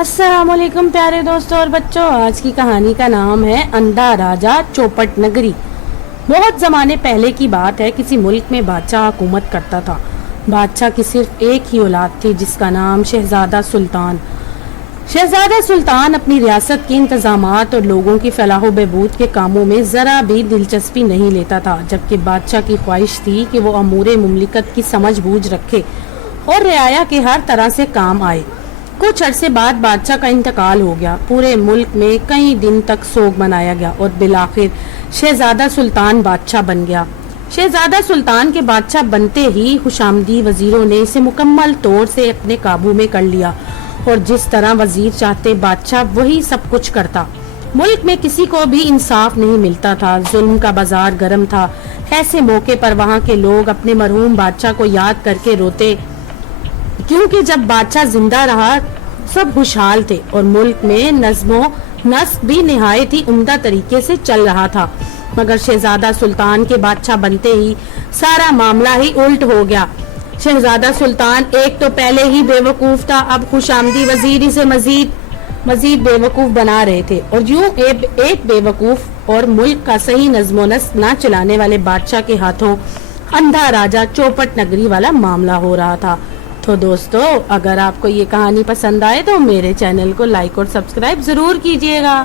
السلام علیکم پیارے دوستوں اور بچوں، آج کی کہانی کا نام ہے اندھا راجا چوپٹ نگری۔ بہت زمانے پہلے کی بات ہے، کسی ملک میں بادشاہ حکومت کرتا تھا۔ بادشاہ کی صرف ایک ہی اولاد تھی جس کا نام شہزادہ سلطان۔ شہزادہ سلطان اپنی ریاست کے انتظامات اور لوگوں کی فلاح و بہبود کے کاموں میں ذرا بھی دلچسپی نہیں لیتا تھا، جبکہ بادشاہ کی خواہش تھی کہ وہ امور مملکت کی سمجھ بوجھ رکھے اور رعایا کے ہر طرح سے کام آئے۔ کچھ عرصے بعد بادشاہ کا انتقال ہو گیا۔ پورے ملک میں کئی دن تک سوگ منایا گیا اور بالآخر شہزادہ سلطان بادشاہ بن گیا۔ شہزادہ سلطان کے بادشاہ بنتے ہی خوشامدی وزیروں نے اسے مکمل طور سے اپنے قابو میں کر لیا اور جس طرح وزیر چاہتے بادشاہ وہی سب کچھ کرتا۔ ملک میں کسی کو بھی انصاف نہیں ملتا تھا، ظلم کا بازار گرم تھا۔ ایسے موقع پر وہاں کے لوگ اپنے مرحوم بادشاہ کو یاد کر کے روتے، کیونکہ جب بادشاہ زندہ رہا سب خوشحال تھے اور ملک میں نظم و نسق بھی نہایت ہی عمدہ طریقے سے چل رہا تھا۔ مگر شہزادہ سلطان کے بادشاہ بنتے ہی سارا معاملہ ہی الٹ ہو گیا۔ شہزادہ سلطان ایک تو پہلے ہی بے وقوف تھا، اب خوشامدی وزیر اسے مزید بے وقوف بنا رہے تھے، اور یوں ایک بے وقوف اور ملک کا صحیح نظم و نسق نہ چلانے والے بادشاہ کے ہاتھوں اندھا راجا چوپٹ نگری والا معاملہ ہو رہا تھا۔ تو دوستو، اگر آپ کو یہ کہانی پسند آئے تو میرے چینل کو لائک اور سبسکرائب ضرور کیجیے گا۔